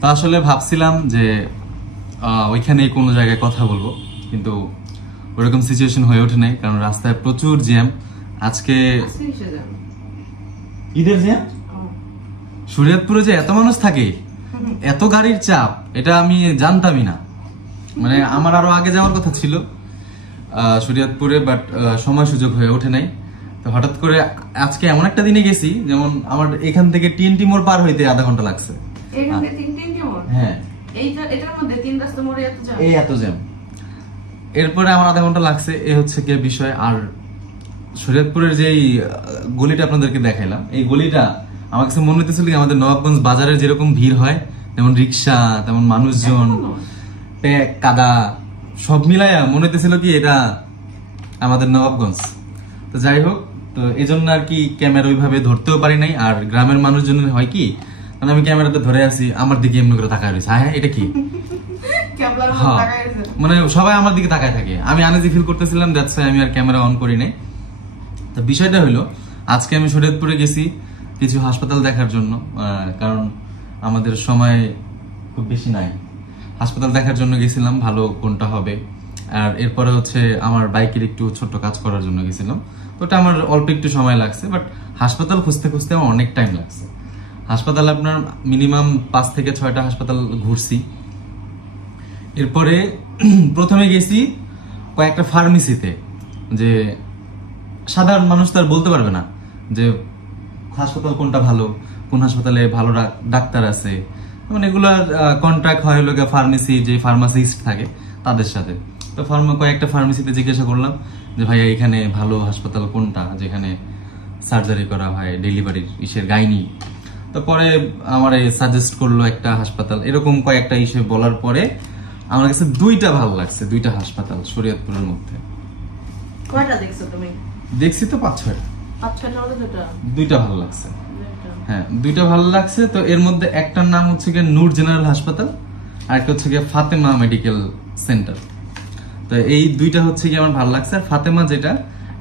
তা আসলে ভাবছিলাম যে ওইখানে কোনো জায়গায় কথা বলবো, কিন্তু ওরকম সিচুয়েশন হয়ে ওঠে নাই, কারণ রাস্তায় প্রচুর জ্যাম। আজকে ঈদের জ্যাম, শরীয়তপুরে যে এত মানুষ থাকে, এত গাড়ির চাপ, এটা আমি জানতামই না। মানে আমার আরো আগে যাওয়ার কথা ছিল শরীয়তপুরে, বাট সময় সুযোগ হয়ে ওঠে নাই। তো হঠাৎ করে আজকে এমন একটা দিনে গেছি, যেমন আমার এখান থেকে টিএনটি মোড় পার হইতে আধা ঘন্টা লাগছে। হ্যাঁ, এই এত জ্যাম, এরপরে আমার আধা ঘন্টা লাগছে। এ হচ্ছে কি বিষয়। আর শরীয়তপুরের যে গলিটা আপনাদেরকে দেখাইলাম, এই গলিটা আমার কাছে মনে হইতেছিল কি আমাদের নবাবগঞ্জ বাজারে যেরকম ভিড় হয়, তেমন রিক্সা, তেমন মানুষজন, প্যাক, কাদা সব মিলাইয়া মনে হইতেছিল কি এটা আমাদের নবাবগঞ্জ। তো যাই হোক, তো এই জন্য আর কি ক্যামেরা ওইভাবে ধরতেও পারি নাই। আর গ্রামের মানুষজন হয় কি, মানে আমি ক্যামেরাতে ধরে আছি, আমার দিকে এমনি করে তাকায় রয়েছে, হ্যাঁ এটা কি, মানে সবাই আমার দিকে তাকায় থাকে। আমি আনইজি ফিল করতেছিলাম, দ্যাটস ওয়াই আমি আর ক্যামেরা অন করি নাই। তো বিষয়টা হলো, আজকে আমি শরীয়তপুরে গেছি কিছু হাসপাতাল দেখার জন্য, কারণ আমাদের সময় খুব বেশি নাই। হাসপাতাল দেখার জন্য গেছিলাম, ভালো কোনটা হবে। আর এরপরে হচ্ছে আমার বাইকের একটু ছোট্ট কাজ করার জন্য গেছিলাম, তো ওটা আমার অল্প একটু সময় লাগছে। বাট হাসপাতাল খুঁজতে খুঁজতে আমার অনেক টাইম লাগছে। হাসপাতাল আপনার মিনিমাম 5 থেকে 6টা হাসপাতাল ঘুরছি। এরপরে প্রথমে গেছি কয়েকটা ফার্মেসিতে, যে সাধারণ মানুষ তো আর বলতে পারবে না যে হাসপাতাল কোনটা ভালো, কোন হাসপাতালে ভালো ডাক্তার আছে, মানে এগুলা কন্ট্রাক্ট হয় হলো ফার্মেসি, যে ফার্মাসিস্ট থাকে তাদের সাথে। তো কয়েকটা ফার্মেসিতে জিজ্ঞাসা করলাম যে ভাইয়া এখানে ভালো হাসপাতাল কোনটা, যেখানে সার্জারি করা হয়, ডেলিভারির গাইনি। তো পরে আমার সাজেস্ট করলো একটা হাসপাতাল। এরকম কয়েকটা বলার পরে আমার কাছে 2টা ভালো লাগছে, 2টা হাসপাতাল শরীয়তপুরের মধ্যে। কয়টা দেখছো তুমি? দেখছি তো 5-6টা। 5-6টার মধ্যে 2টা ভালো লাগছে। হ্যাঁ, 2টা ভালো লাগছে। তো এর মধ্যে একটার নাম হচ্ছে গিয়ে নূর জেনারেল হাসপাতাল, আর একটা হচ্ছে গিয়ে ফাতেমা মেডিকেল সেন্টার। তো এই 2টা হচ্ছে গিয়ে আমার ভালো লাগছে। আর ফাতেমা যেটা,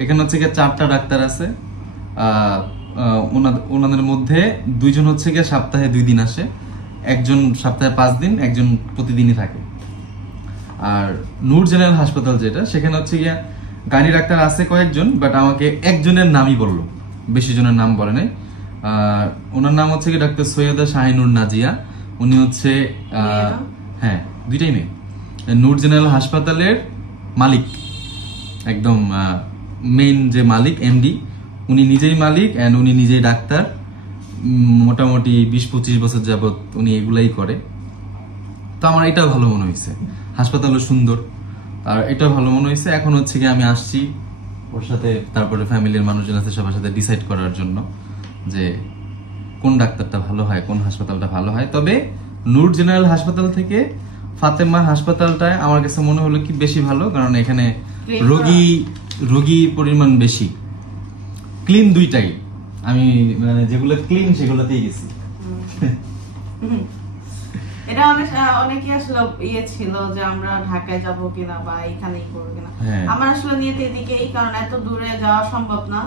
এখানে হচ্ছে গিয়ে 4টা ডাক্তার আছে। ওনাদের মধ্যে 2জন হচ্ছে গিয়ে সপ্তাহে 2 দিন আসে, একজন সপ্তাহে 5 দিন, একজন প্রতিদিনই থাকে। আর নূর জেনারেল হাসপাতাল যেটা, সেখানে হচ্ছে গিয়া গাড়ি ডাক্তার আছে কয়েকজন, বাট আমাকে একজনের নামই বললো, বেশি জনের নাম বলে নাই। ওনার নাম হচ্ছে কি ডাক্তার সৈয়দা শাহিনুর নাজিয়া। উনি হচ্ছে হ্যাঁ, 2টাই মেয়ে। নূর জেনারেল হাসপাতালের মালিক, একদম মেইন যে মালিক, এমডি, উনি নিজেই মালিক এন্ড উনি নিজেই ডাক্তার। মোটামুটি 20-25 বছর যাবত উনি এগুলাই করে। তো আমার এটাও ভালো মনে হয়েছে, হাসপাতালও সুন্দর, আর এটাও ভালো মনে হয়েছে। এখন হচ্ছে কি আমি আসছি ওর সাথে, তারপরে ফ্যামিলির মানুষজন আছে সবার সাথে ডিসাইড করার জন্য যে কোন ডাক্তারটা ভালো হয়, কোন হাসপাতালটা ভালো হয়। তবে নূর জেনারেল হাসপাতাল থেকে ফাতেমা হাসপাতালটায় আমার কাছে মনে হলো কি বেশি ভালো, কারণ এখানে রোগী পরিমাণ বেশি, ক্লিন 2টাই। আমি মানে যেগুলো ক্লিন সেগুলোতেই গেছি। এটা অনেকে আসলে ছিল যে আমরা ঢাকায় যাবো কিনা বা এখানেই করবো কিনা। আমার আসলে নিয়ত এদিকে, এই কারণ এত দূরে যাওয়া সম্ভব না,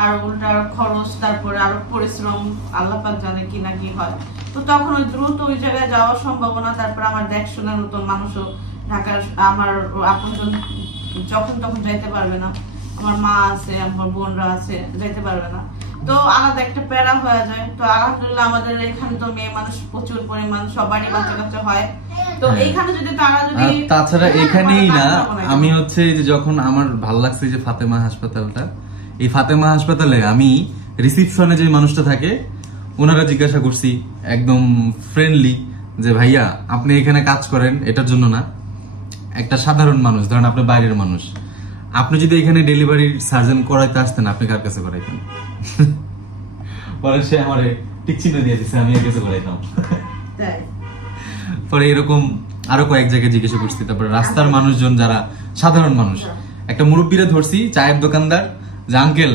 আর উল্টা আরো খরচ, তারপরে আরো পরিশ্রম, আল্লাহ পাক জানে কি না কি হয়। তো তখন ওই দ্রুত ওই জায়গায় যাওয়া সম্ভব না। তারপর আমার দেখশোনার নতুন মানুষও ঢাকার, আমার আপনজন যখন তখন যাইতে পারবে না, আমার মা আছে, আমার বোনরা আছে, যাইতে পারবে না। তো আলাদা একটা প্যারা হয়ে যায়। তো আলহামদুলিল্লাহ আমাদের এখানে তো মেয়ে মানুষ প্রচুর পরিমাণ, সবারই বাচ্চা কাচ্চা হয়। তো এইখানে যদি তারা যদি, তাছাড়া এখানেই না, আমি হচ্ছে যে যখন আমার ভালো লাগছে যে ফাতেমা হাসপাতালটা, এই ফাতেমা হাসপাতালে আমি রিসিপশনে যে মানুষটা থাকে, ওনারা জিজ্ঞাসা করছি একদম ফ্রেন্ডলি যে ভাইয়া আপনি এখানে কাজ করেন এটার জন্য না, একটা সাধারণ মানুষ, ধরেন আপনি বাইরের মানুষ, আপনি যদি এখানে ডেলিভারি সার্জন করাইতে আসতেন, আপনি কার কাছে করাইতেন? পরে সে আমার টিক চিহ্ন দিয়ে দিচ্ছে, আমি এর কাছে করাইতাম। পরে এরকম আরো কয়েক জায়গায় জিজ্ঞাসা করছি। তারপরে রাস্তার মানুষজন যারা সাধারণ মানুষ, একটা মুরব্বীরা ধরছি, চায়ের দোকানদার, যে আঙ্কেল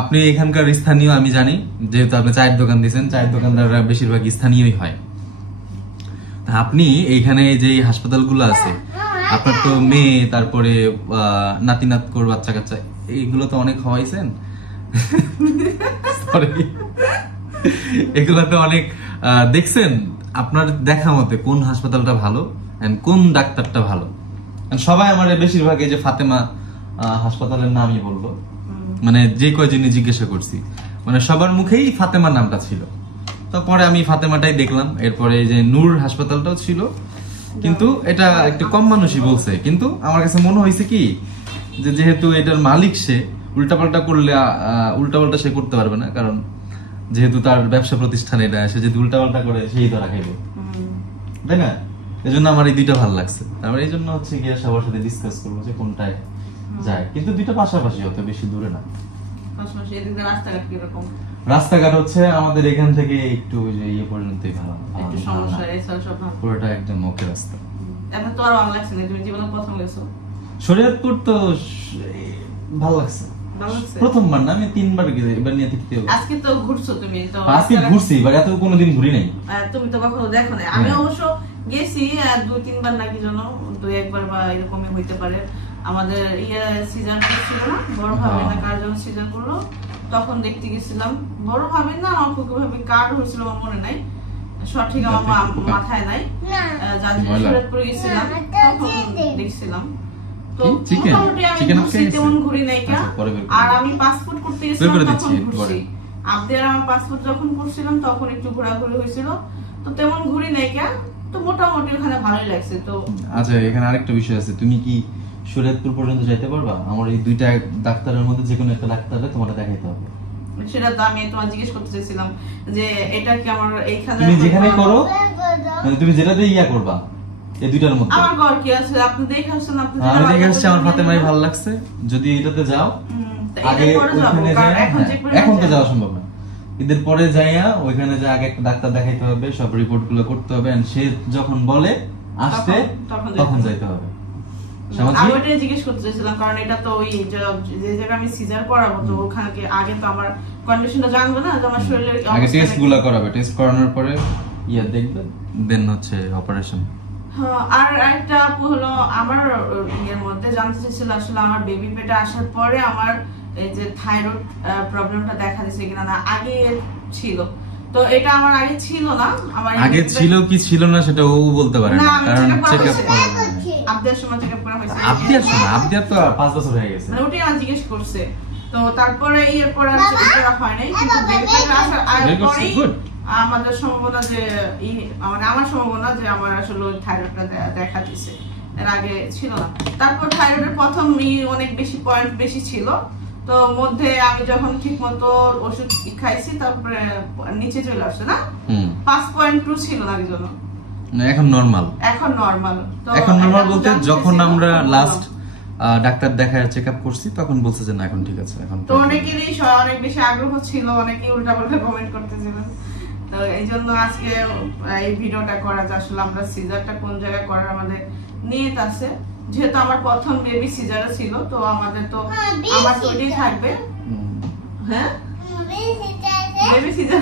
আপনি এখানকার স্থানীয়, আমি জানি যেহেতু আপনি চায়ের দোকান দিয়েছেন, চায়ের দোকানদাররা বেশিরভাগ স্থানীয়ই হয়, আপনি এইখানে যে হাসপাতালগুলো আছে, আপনার তো মেয়ে, তারপরে নাতি নাতকর বাচ্চা কাচ্চা, এইগুলো তো অনেক হওয়াইছেন, এগুলো তো অনেক দেখছেন, আপনার দেখা মতে কোন হাসপাতালটা ভালো এন্ড কোন ডাক্তারটা ভালো? সবাই আমার বেশিরভাগ এই যে ফাতেমা হাসপাতালের নামই বললো, মানে যে কয়জনই জিজ্ঞাসা করছি মানে সবার মুখেই ফাতেমা নামটা ছিল। তারপরে আমি ফাতেমাটাই দেখলাম, এরপরে এই যে নূর হাসপাতালটাও ছিল, কিন্তু এটা একটু কম মানুষই বলছে। কিন্তু আমার কাছে মনে হয়েছে কি যে যেহেতু এটার মালিক সে, উল্টাপাল্টা করলে উল্টাপাল্টা সে করতে পারবে না, কারণ যেহেতু তার ব্যবসা প্রতিষ্ঠান এটা, সে যদি উল্টাপাল্টা করে সেই ধরা খাইবে, তাই না? এই জন্য আমার এই দুইটা ভালো লাগছে। তারপরে এই জন্য হচ্ছে গিয়ে সবার সাথে ডিসকাস করবো যে কোনটায় যায়, কিন্তু দুইটা পাশাপাশি, অত বেশি দূরে না। রাস্তাঘাট হচ্ছে আমাদের এখান থেকে একটু ইয়ে পর্যন্তই ভালো, একটু সমস্যা, এছাড়া সব ভালো, পুরোটা একদম ওকে রাস্তা। এখন তো আর ভালো লাগছে না, তুমি জীবনে প্রথম গেছো শরীয়তপুর, তো ভালো লাগছে প্রথমবার না, আমি 3 বার গেছি, এবার নিয়ে তৃতীয়। আজকে তো ঘুরছো তুমি, তো আজকে ঘুরছি, এবার এত কোনোদিন ঘুরি নাই। তুমি তো কখনো দেখো না, আমি অবশ্য গেছি 2-3 বার নাকি যেন 2-1 বার বা এরকমই হইতে পারে। আমাদের সিজন ছিল না, বড় ভাবে না কার জন্য সিজন করলো, তখন দেখতে গেছিলাম। বড় ভাবে না, আমার ফুকু ভাবে কার্ড হয়েছিল, আমার মনে নাই সঠিক, আমার মাথায় নাই। জাজিপুরে গেছিলাম, তখন দেখছিলাম। তো মোটামুটি আমি ঘুরছি, তেমন ঘুরি নাই কা। আর আমি পাসপোর্ট করতে গেছিলাম, তখন ঘুরছি। আপনাদের আমার পাসপোর্ট যখন করছিলাম তখন একটু ঘোরাঘুরি হয়েছিল, তো তেমন ঘুরি নাই কা। তো মোটামুটি ওখানে ভালোই লাগছে। তো আচ্ছা, এখানে আরেকটা বিষয় আছে, তুমি কি শরীয়তপুর পর্যন্ত যাইতে পারবা? আমার এই দুইটা ডাক্তারের মধ্যে যে কোনো একটা ডাক্তারে তোমার দেখাইতে হবে। সেটা তো আমি তোমার জিজ্ঞেস করতে চাইছিলাম যে এটা কি আমার এইখানে, তুমি যেখানে করো, মানে তুমি যেটাতে ইয়া করবা, এই দুইটার মধ্যে আমার ঘর কি আছে? আপনি দেখে আসছেন, আপনি আমি দেখে আসছি, আমার ফাতেমাই ভালো লাগছে। যদি এটাতে যাও, আগে ওইখানে যাই, এখন তো যাওয়া সম্ভব না, ঈদের পরে যাইয়া ওইখানে যে আগে একটা ডাক্তার দেখাইতে হবে, সব রিপোর্ট গুলো করতে হবে, এন্ড সে যখন বলে আসতে তখন যাইতে হবে। আমি ওইটাই জিজ্ঞেস করতে চাইছিলাম, কারণ এটা তো ওই যে জায়গায় আমি সিজার করাবো, তো ওখানে আগে তো আমার কন্ডিশনটা জানবো না, যে আমার শরীরের আগে টেস্ট গুলো করাবে, টেস্ট করানোর পরে ইয়া দেখবে, দেন হচ্ছে অপারেশন। আর একটা হলো আমার এর মধ্যে জানতে চাইছিল, আসলে আমার বেবি পেটে আসার পরে আমার এই যে থাইরয়েড প্রবলেমটা দেখা দিয়েছে কিনা, না আগে ছিল? তো এটা আমার আগে ছিল না, আমার আগে ছিল কি ছিল না সেটা ও বলতে পারে না, কারণ চেকআপ করা আপডেট সময় চেকআপ করা হয়েছে, আপডেট তো 5 বছর হয়ে গেছে, মানে ওটাই আমার জিজ্ঞেস করছে। তো তারপরে এরপর আর চেকআপ হয় নাই, কিন্তু বেবি পেটে আসার পরেই আমাদের সম্ভাবনা যে মানে আমার সম্ভাবনা যে আমার আসলে থাইরয়েডটা দেখা দিছে, এর আগে ছিল না। তারপর থাইরয়েডের প্রথম অনেক বেশি পয়েন্ট বেশি ছিল, তো মধ্যে আমি যখন ঠিকমতো ওষুধ খাইছি তারপরে নিচে চলে আসছে, না 5.2 ছিল না কি জন্য, এখন নরমাল। তো এখন নরমাল বলতে যখন আমরা লাস্ট ডাক্তার দেখায় চেকআপ করছি তখন বলছে যে না এখন ঠিক আছে। এখন তো অনেকেরই অনেক বেশি আগ্রহ ছিল, অনেকেই উল্টাপাল্টা কমেন্ট করতেছিলেন, তো এই জন্য আজকে এই ভিডিওটা করা, যে আসলে আমরা সিজারটা কোন জায়গায় করার আমাদের নিয়ত আছে। যেহেতু আমার প্রথম বেবি সিজারে ছিল, তো আমাদের তো আমার তৈরি থাকবে। হ্যাঁ, বেবি সিজার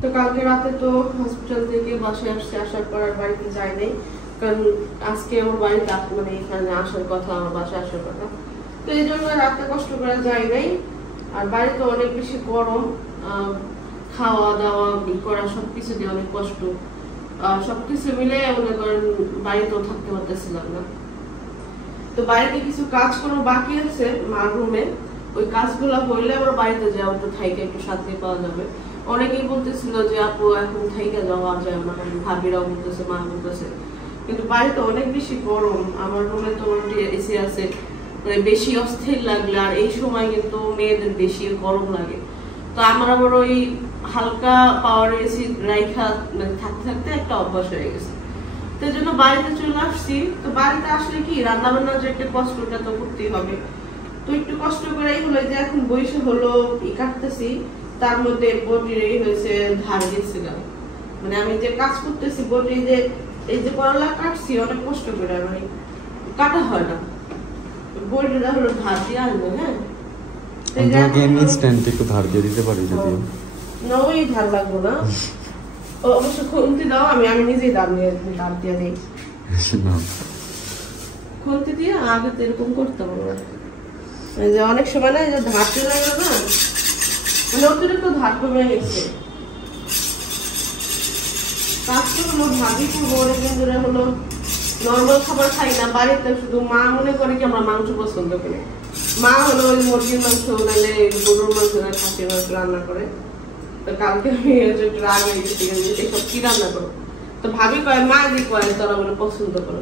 তো কালকে রাতে তো হসপিটাল থেকে বাসায় আসছে, আসার পর আর বাড়িতে যাই নাই, কারণ আজকে ওর বাড়িতে মানে এখানে আসার কথা, আমার বাসায় আসার কথা, তো এই জন্য রাতে কষ্ট করে যাই নাই। আর বাড়িতে অনেক বেশি গরম, খাওয়া দাওয়া করা সবকিছু দিয়ে অনেক কষ্ট, সবকিছু মিলে মনে করেন বাড়িতেও থাকতে পারতেছিলাম না। তো বাড়িতে কিছু কাজ কোনো বাকি আছে মার রুমে, ওই কাজগুলো হইলে আবার বাড়িতে যাওয়া, একটু থাইকে একটু শান্তি পাওয়া যাবে। অনেকেই বলতেছিল যে আপু এখন থাইকে যাওয়া যায় না, ভাবিরাও বলতেছে, মা বলতেছে, কিন্তু বাড়িতে অনেক বেশি গরম। আমার রুমে তো এসি আছে, বেশি অস্থির লাগলে, আর এই সময় কিন্তু মেয়েদের বেশি গরম লাগে, তো আমার আবার ওই হালকা পাওয়ার এসি রাইখা মানে থাকতে থাকতে একটা অভ্যাস হয়ে গেছে, তো এই জন্য বাড়িতে চলে আসছি। তো বাড়িতে আসলে কি রান্না বান্নার যে একটা কষ্টটা তো করতেই হবে, তো একটু কষ্ট করেই হলো যে এখন বয়সে হলো কাটতেছি, তার মধ্যে বডির হয়েছে ধার গেছিলাম, মানে আমি যে কাজ করতেছি বডি যে এই যে করলা কাটছি অনেক কষ্ট করে, মানে কাটা হয় না, বডিটা হলো ধার দিয়ে আসবে। হ্যাঁ, তোমাকে ইনস্ট্যান্ট একটু ধার দিয়ে দিতে পারি যদি না, ওই ধার লাগবে না, অবশ্য খুন্তি দাও, আমি নিজেই ধার দিয়ে দিই, খুন্তি দিয়ে আগে তো এরকম করতে হবে। অনেক সময় না ধার চলে গেল না, মানে অতিরিক্ত ধার কমে গেছে, আজকে হলো ভাবি করবো, অনেকদিন ধরে হলো নর্মাল খাবার খাই না বাড়িতে, শুধু মা মনে করে কি আমরা মাংস পছন্দ করি। মা হলো ওই মুরগির মাংস নাহলে গরুর মাংস না খাসির মাংস রান্না করে। তো কালকে আমি একটু রাগ হয়ে গেছি, এসব কি রান্না করো? তো ভাবি কয় মা যে করে তোরা বলে পছন্দ করো।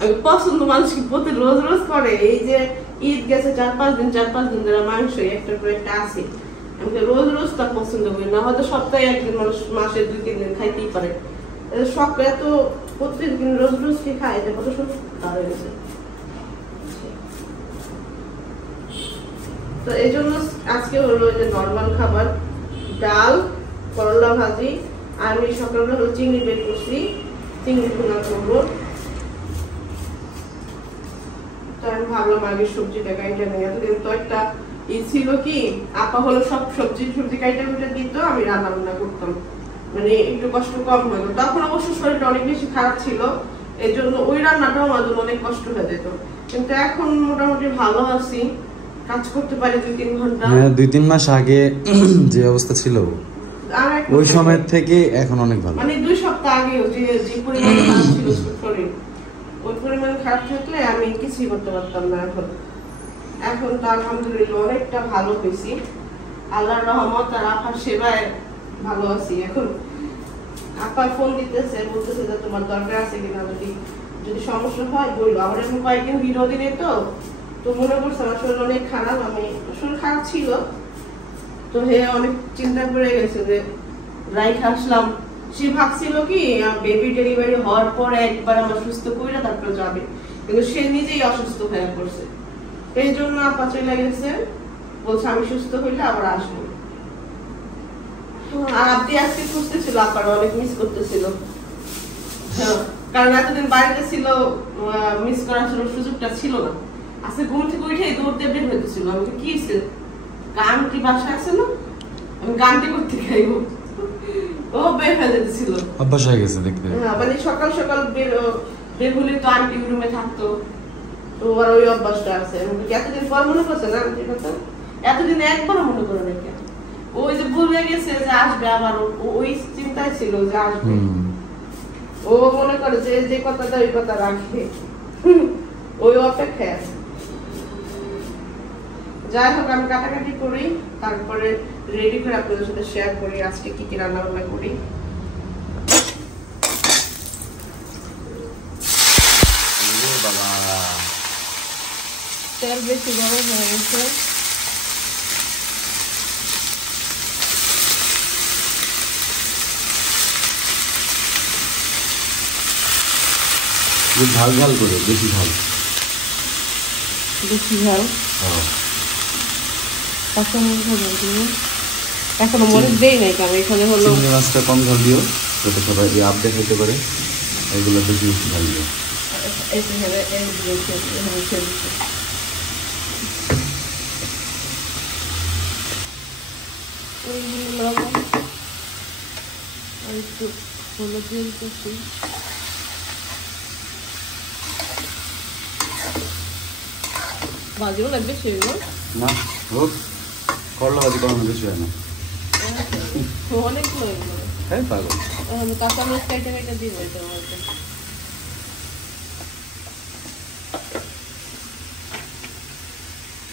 আমি পছন্দ মানুষ কি প্রতি রোজ রোজ করে? এই যে ঈদ গেছে 4-5 দিন ধরে মাংস একটা করে একটা আছে, আমি রোজ রোজ তা পছন্দ করি না। হয়তো সপ্তাহে একদিন মানুষ মাসে 2-3 দিন খাইতেই পারে, শখ এত প্রত্যেকদিন রোজ রোজ কি খায়, এটা কত শখ হয়ে গেছে। তো এই জন্য আজকে হলো যে নর্মাল খাবার, ডাল, করলা ভাজি, আর আমি সকালবেলা হলো চিংড়ি বের করছি, চিংড়ি ভুনা করবো। তো আমি ভাবলাম আগে সবজিটা কাইটা নেই, এতদিন তো একটা ছিল কি আপা হলো সব সবজি কাইটা কুইটা দিত, আমি রান্না বান্না করতাম, মানে একটু কষ্ট কম হতো। তখন অবশ্য শরীরটা অনেক বেশি খারাপ ছিল, এই জন্য ওই রান্নাটাও আমাদের অনেক কষ্ট হয়ে যেত। কিন্তু এখন মোটামুটি ভালো আছি, কাজ করতে পারি 2-3 ঘন্টা। হ্যাঁ, 2-3 মাস আগে যে অবস্থা ছিল ওই সময় থেকে এখন অনেক ভালো। মানে 2 সপ্তাহ আগে যে পরিমাণ খারাপ ছিল শরীর, ওই পরিমাণ খারাপ থাকলে আমি কিছুই করতে পারতাম না। এখন তো আলহামদুলিল্লাহ অনেকটা ভালো হয়েছি, আল্লাহর রহমত আর আপার সেবায় ভালো আছি। এখন আপা ফোন দিতেছে, বলতেছে যে তোমার দরকার আছে কিনা, যদি সমস্যা হয় বলবো। আমার এখন কয়েকদিন বিরোধী নেই, তো মনে করছে আমার শরীর অনেক খারাপ, আমি শরীর খারাপ ছিল, তো হে অনেক চিন্তা করে গেছে যে রাইখ আসলাম। সে ভাবছিল কি বেবি ডেলিভারি হওয়ার পরে একবার আমার সুস্থ কইরা তারপরে যাবে, কিন্তু সে নিজেই অসুস্থ হয়ে পড়ছে। এই জন্য আপা চলে গেছে, বলছে আমি সুস্থ হইলে আবার আসবো। আর আপনি আজকে খুঁজতেছিল, আপার অনেক মিস করতেছিল, কারণ এতদিন বাড়িতে ছিল, মিস করার সুযোগটা ছিল না। আজকে ঘুম থেকে উঠে দৌড়তে বের হইতেছিল। আমি কি গানটি বাসা আছে না, আমি গানটি করতে খাইব, ও বের হয়ে যেতেছিল, অভ্যাস হয়ে গেছে দেখতে। মানে সকাল সকাল বের হলে তো আন্টি রুমে থাকতো, তো আর ওই অভ্যাসটা আছে। এতদিন পর মনে করছে না আন্টির কথা, এতদিন একবারও মনে করে না, ওই যে ভুলে গেছে যে আসবে, আবার ওই চিন্তায় ছিল যে আসবে। ও মনে করে যে কথাটা ওই কথা রাখবে, ওই অপেক্ষায় আছে। যাই হোক, আমি কাটাকাটি করি, তারপরে রেডি করে আপনাদের সাথে শেয়ার করি আজকে কি কি রান্না বান্না করি। তেল বেশি গরম হয়ে গেছে, ঝাল ঝাল করে, বেশি ঝাল। এখনো মরিচ দেই নাই, কারণ এখানে হলো চিংড়ি মাছটা কম ঝাল দিও, যাতে সবাই আপডেট হতে পারে। এগুলো বেশি বেশি ঝাল দিও। ভাজিও লাগবে সেগুলো না, হোক করলা ভাজি কখনো বেশি হয় না, অনেকগুলো। হ্যাঁ পাগল, কাঁচা মরিচ কেটে কেটে দিব এটার মধ্যে।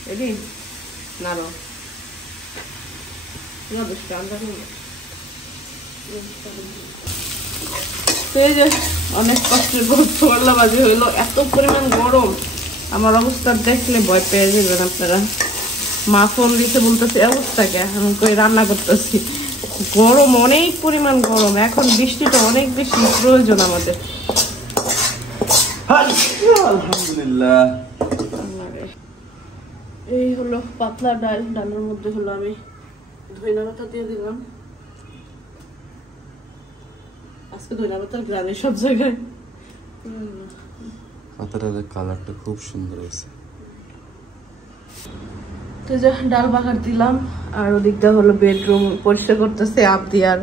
রেডি নাড়ো না, বেশ ঠান্ডা নেই। এই যে অনেক কষ্টের করলা ভাজি হইলো, এত পরিমাণ গরম, আমার অবস্থা দেখলে ভয় পেয়ে যাবেন আপনারা। মা ফোন দিতে বলতেছে অবস্থাকে, আমি কই রান্না করতেছি, গরম অনেক পরিমাণ গরম। এখন বৃষ্টিটা অনেক বেশি প্রয়োজন আমাদের। আলহামদুলিল্লাহ। এই হলো পাতলা ডাল, ডালের মধ্যে হলো আমি ধইনা পাতা দিয়ে দিলাম। আজকে ধইনা পাতার গ্রামে সব জায়গায়। পাতাটার কালারটা খুব সুন্দর হয়েছে। তো যে ডাল বাগার দিলাম, আর ওদিকটা হলো বেডরুম পরিষ্কার করতেছে আবদি আর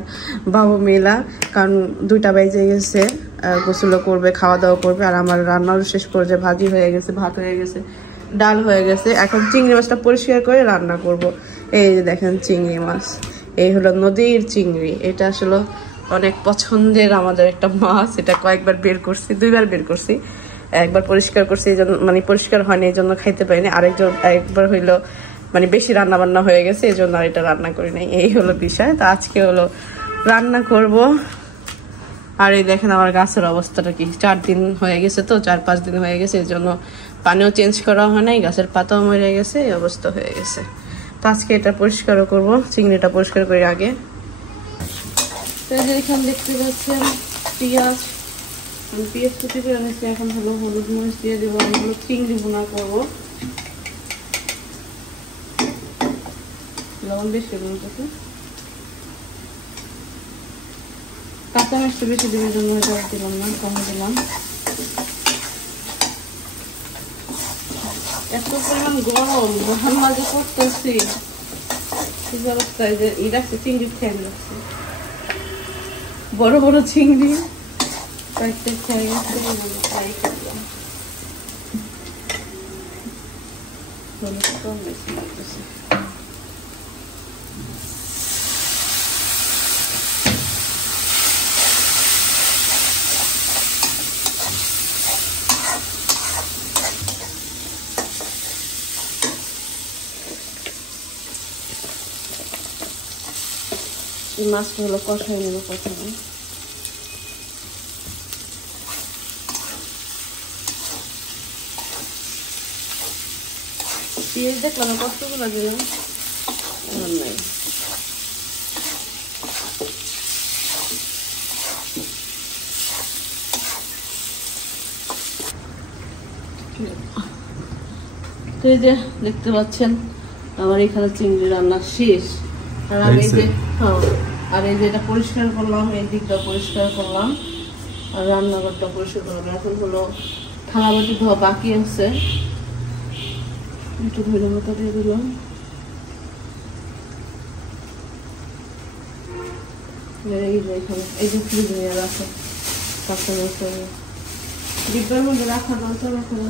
বাবু মেলা, কারণ 2টা বেজে গেছে, গোসল করবে, খাওয়া দাওয়া করবে। আর আমার রান্নাও শেষ পর্যায়ে, ভাজি হয়ে গেছে, ভাত হয়ে গেছে, ডাল হয়ে গেছে। এখন চিংড়ি মাছটা পরিষ্কার করে রান্না করব। এই যে দেখেন চিংড়ি মাছ, এই হলো নদীর চিংড়ি, এটা আসলে অনেক পছন্দের আমাদের একটা মাছ। এটা কয়েকবার বের করছি, 2বার বের করছি। একবার পরিষ্কার করছি এই জন্য, মানে পরিষ্কার হয়নি এই জন্য খাইতে পারিনি। একবার হইলো মানে বেশি রান্না বান্না হয়ে গেছে এই জন্য আর এটা রান্না করি নাই। এই হলো বিষয়। তো আজকে হলো রান্না করব। আর এই দেখেন আমার গাছের অবস্থাটা কি, 4 দিন হয়ে গেছে, তো 4-5 দিন হয়ে গেছে, এই জন্য পানিও চেঞ্জ করা হয় নাই, গাছের পাতাও মরে গেছে, এই অবস্থা হয়ে গেছে। তো আজকে এটা পরিষ্কারও করব, চিংড়িটা পরিষ্কার করি আগে। তো এখানে দেখতে পাচ্ছেন পেঁয়াজ কুচি করে নিচ্ছি। এখন হলো হলুদ মরিচ দিয়ে দেবো। আমি হলো চিংড়ি ভুনা করবো। লবণ বেশি বলতেছে, কাঁচা মিষ্টি বেশি দিনের জন্য দিলাম না, কম দিলাম। এত পরিমাণ গরম, যখন মাঝে করতেছি অবস্থায় যে ই রাখছে, চিংড়ি খেয়ে রাখছে, বড় বড় চিংড়ি কয়েকটা খেয়ে গেছে, ফ্রাই করলাম। কম বেশি লাগতেছে। মাছগুলো কষাই নেব প্রথমে। পেঁয়াজ দেখলাম কতগুলো দিলাম, নাই তো এই যে দেখতে পাচ্ছেন আমার এখানে চিংড়ি রান্না শেষ। আর এই যে আর এই যে এটা পরিষ্কার করলাম, এই দিকটা পরিষ্কার করলাম, আর রান্নাঘরটা পরিষ্কার করলাম। এখন হলো থালা বাটি ধোয়া বাকি আছে, একটু ধরে মতো দিয়ে দিলাম। এই যে এখানে এই যে ফ্রিজ নিয়ে রাখো, কাঁচা মশলা ডিব্বার মধ্যে রাখা দরকার।